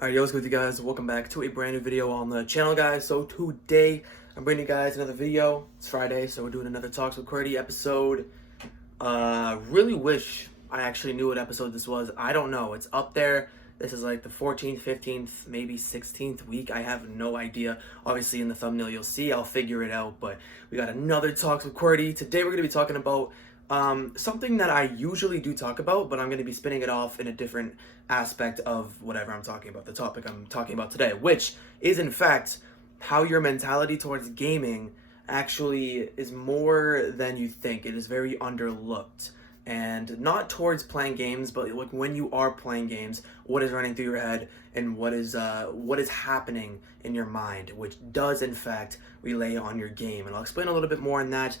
Alright, yo, what's good, you guys? Welcome back to a brand new video on the channel, guys. So today, I'm bringing you guys another video. It's Friday, so we're doing another Talks with Qwertyy episode. Really wish I actually knew what episode this was. I don't know. It's up there. This is like the 14th, 15th, maybe 16th week. I have no idea. Obviously, in the thumbnail, you'll see. I'll figure it out. But we got another Talks with Qwertyy. Today, we're going to be talking about something that I usually do talk about, but I'm going to be spinning it off in a different aspect of whatever I'm talking about, the topic I'm talking about today, which is in fact how your mentality towards gaming actually is more than you think. It is very underlooked. And not towards playing games, but like when you are playing games, what is running through your head and what is happening in your mind, which does in fact relay on your game. And I'll explain a little bit more on that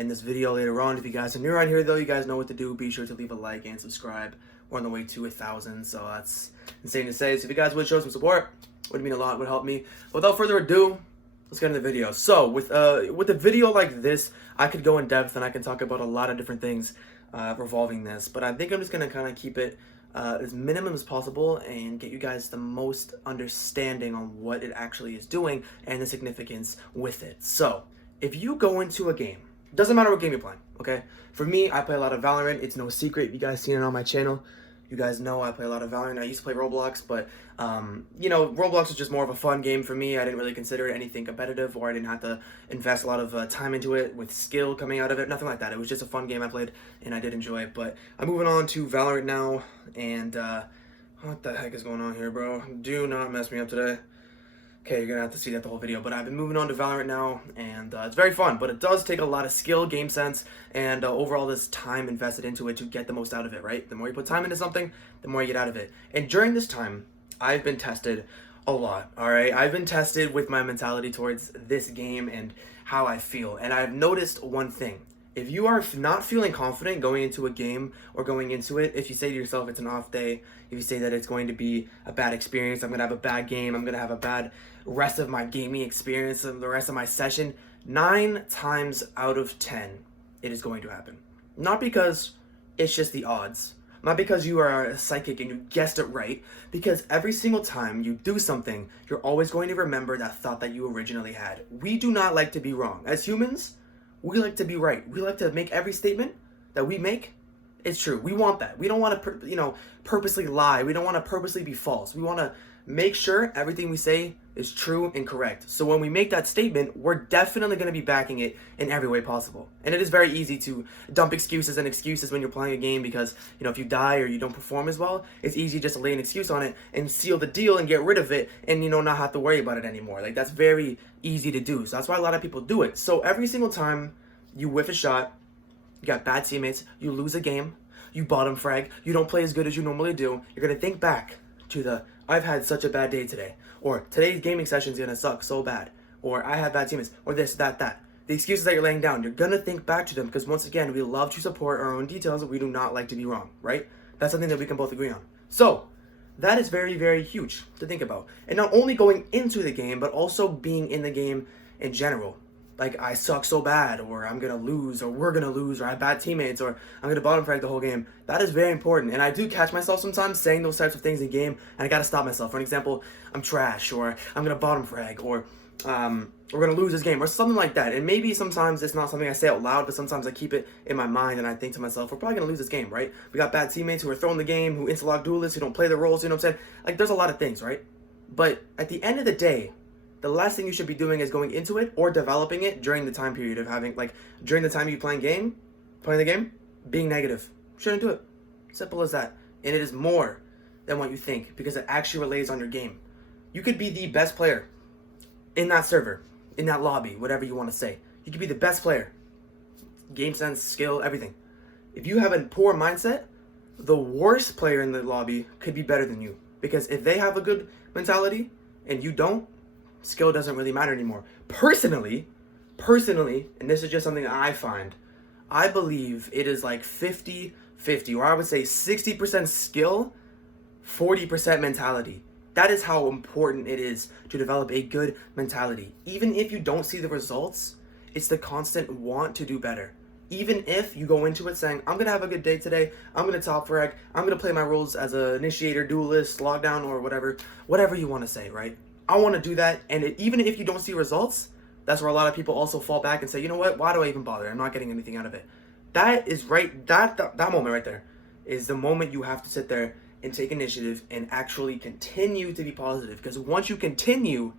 in this video later on. If you guys are new around here, though, you guys know what to do. Be sure to leave a like and subscribe. We're on the way to 1,000, so that's insane to say. So if you guys would show some support, would mean a lot, would help me. Without further ado, let's get into the video. So with a video like this, I could go in depth and I can talk about a lot of different things revolving this, but I think I'm just gonna kind of keep it as minimum as possible and get you guys the most understanding on what it actually is doing and the significance with it. So if you go into a game, doesn't matter what game you're playing, okay? For me, I play a lot of Valorant. It's no secret. You guys seen it on my channel. You guys know I play a lot of Valorant. I used to play Roblox, but, you know, Roblox was just more of a fun game for me. I didn't really consider it anything competitive, or I didn't have to invest a lot of time into it with skill coming out of it. Nothing like that. It was just a fun game I played, and I did enjoy it. But I'm moving on to Valorant now, and what the heck is going on here, bro? Do not mess me up today. Okay, you're gonna have to see that the whole video, but I've been moving on to Valorant now, and it's very fun, but it does take a lot of skill, game sense, and overall this time invested into it to get the most out of it, right? The more you put time into something, the more you get out of it. And during this time, I've been tested a lot, all right? I've been tested with my mentality towards this game and how I feel, and I've noticed one thing. If you are not feeling confident going into a game or going into it, if you say to yourself it's an off day, if you say that it's going to be a bad experience, I'm going to have a bad game, I'm going to have a bad rest of my gaming experience and the rest of my session, 9 times out of 10, it is going to happen. Not because it's just the odds, not because you are a psychic and you guessed it right, because every single time you do something, you're always going to remember that thought that you originally had. We do not like to be wrong. As humans, we like to be right. We like to make every statement that we make, it's true. We want that. We don't want to, purposely lie. We don't want to purposely be false. We want to make sure everything we say is true and correct. So when we make that statement, we're definitely going to be backing it in every way possible. And it is very easy to dump excuses when you're playing a game because, if you die or you don't perform as well, it's easy just to lay an excuse on it and seal the deal and get rid of it and, not have to worry about it anymore. Like, that's very easy to do. So that's why a lot of people do it. So every single time you whiff a shot, you got bad teammates, you lose a game, you bottom frag, you don't play as good as you normally do, you're going to think back to the, I've had such a bad day today, or today's gaming session's going to suck so bad, or I have bad teammates, or this, that. The excuses that you're laying down, you're going to think back to them because once again, we love to support our own details, we do not like to be wrong, right? That's something that we can both agree on. So, that is very, very huge to think about. And not only going into the game, but also being in the game in general. Like, I suck so bad, or I'm going to lose, or we're going to lose, or I have bad teammates, or I'm going to bottom frag the whole game. That is very important. And I do catch myself sometimes saying those types of things in game, and I got to stop myself. For an example, I'm trash, or I'm going to bottom frag, or we're going to lose this game, or something like that. And maybe sometimes it's not something I say out loud, but sometimes I keep it in my mind, and I think to myself, we're probably going to lose this game, right? We got bad teammates who are throwing the game, who interlock duelists, who don't play the roles, you know what I'm saying? Like, there's a lot of things, right? But at the end of the day, the last thing you should be doing is going into it or developing it during the time period of having, during the time you playing the game, being negative. Shouldn't do it. Simple as that. And it is more than what you think because it actually relays on your game. You could be the best player in that server, in that lobby, whatever you want to say. You could be the best player. Game sense, skill, everything. If you have a poor mindset, the worst player in the lobby could be better than you. Because if they have a good mentality and you don't, skill doesn't really matter anymore. Personally, and this is just something that I find, I believe it is like 50-50, or I would say 60% skill, 40% mentality. That is how important it is to develop a good mentality. Even if you don't see the results, it's the constant want to do better. Even if you go into it saying, I'm going to have a good day today, I'm going to top frag, I'm going to play my roles as an initiator, duelist, lockdown, or whatever you want to say, right? I want to do that, and even if you don't see results, that's where a lot of people also fall back and say, you know what, why do I even bother? I'm not getting anything out of it. That is right, that moment right there is the moment you have to sit there and take initiative and actually continue to be positive. Because once you continue,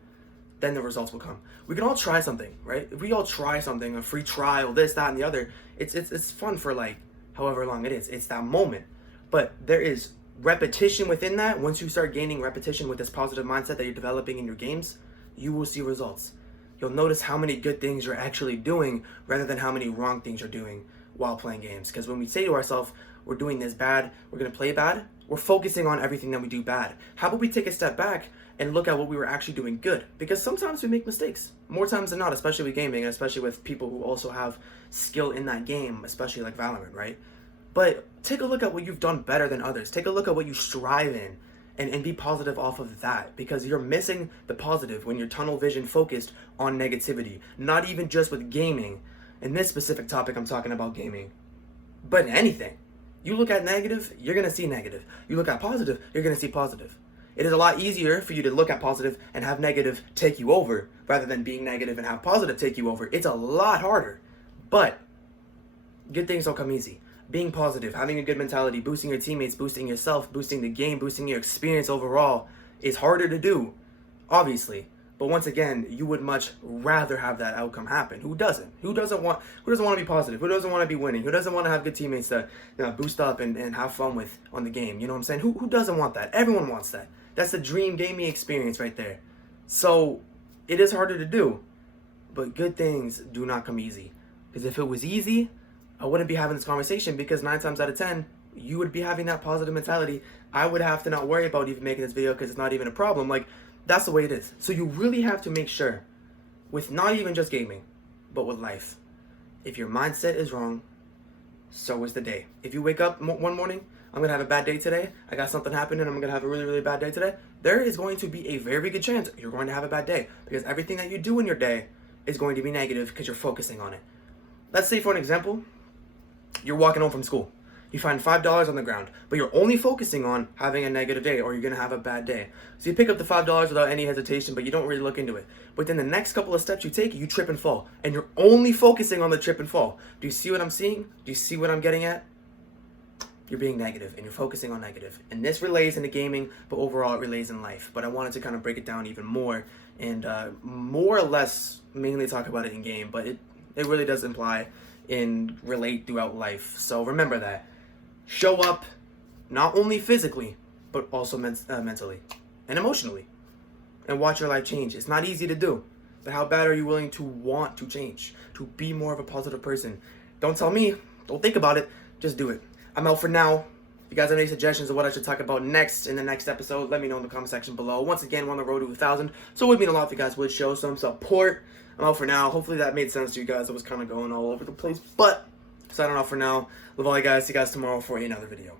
then the results will come. We can all try something, right? If we all try something, a free trial, this, that, and the other, it's fun for like however long it is. It's that moment. But there is repetition within that. Once you start gaining repetition with this positive mindset that you're developing in your games, you will see results. You'll notice how many good things you're actually doing rather than how many wrong things you're doing while playing games. Because when we say to ourselves, we're doing this bad, we're going to play bad, we're focusing on everything that we do bad. How about we take a step back and look at what we were actually doing good? Because sometimes we make mistakes. More times than not, especially with gaming, and especially with people who also have skill in that game, especially like Valorant, right? But take a look at what you've done better than others. Take a look at what you strive in and be positive off of that, because you're missing the positive when you're tunnel vision focused on negativity. Not even just with gaming. In this specific topic, I'm talking about gaming. But in anything. You look at negative, you're going to see negative. You look at positive, you're going to see positive. It is a lot easier for you to look at positive and have negative take you over rather than being negative and have positive take you over. It's a lot harder. But good things don't come easy. Being positive, having a good mentality, boosting your teammates, boosting yourself, boosting the game, boosting your experience overall is harder to do, obviously. But once again, you would much rather have that outcome happen. Who doesn't? Who doesn't want to be positive? Who doesn't want to be winning? Who doesn't want to have good teammates to boost up and have fun with on the game? You know what I'm saying? Who doesn't want that? Everyone wants that. That's the dream gaming experience right there. So it is harder to do, but good things do not come easy. Because if it was easy, I wouldn't be having this conversation, because 9 times out of 10, you would be having that positive mentality. I would have to not worry about even making this video because it's not even a problem. Like, that's the way it is. So you really have to make sure, with not even just gaming, but with life, if your mindset is wrong, so is the day. If you wake up one morning, I'm going to have a bad day today, I got something happening, I'm going to have a really, really bad day today, there is going to be a very good chance you're going to have a bad day, because everything that you do in your day is going to be negative because you're focusing on it. Let's say, for an example, you're walking home from school. You find $5 on the ground, but you're only focusing on having a negative day, or you're going to have a bad day. So you pick up the $5 without any hesitation, but you don't really look into it. But then the next couple of steps you take, you trip and fall. And you're only focusing on the trip and fall. Do you see what I'm seeing? Do you see what I'm getting at? You're being negative, and you're focusing on negative. And this relays into gaming, but overall it relays in life. But I wanted to kind of break it down even more, and more or less mainly talk about it in game, but it really does imply and relate throughout life. So remember that. Show up, not only physically, but also mentally and emotionally, and watch your life change. It's not easy to do, but how bad are you willing to want to change, to be more of a positive person? Don't tell me, don't think about it, just do it. I'm out for now. If you guys have any suggestions of what I should talk about next in the next episode, let me know in the comment section below. Once again, we're on the road to 1,000, so it would mean a lot if you guys would show some support. I'm out for now. Hopefully that made sense to you guys. I was kind of going all over the place, but signing off for now. Love all you guys. See you guys tomorrow for another video.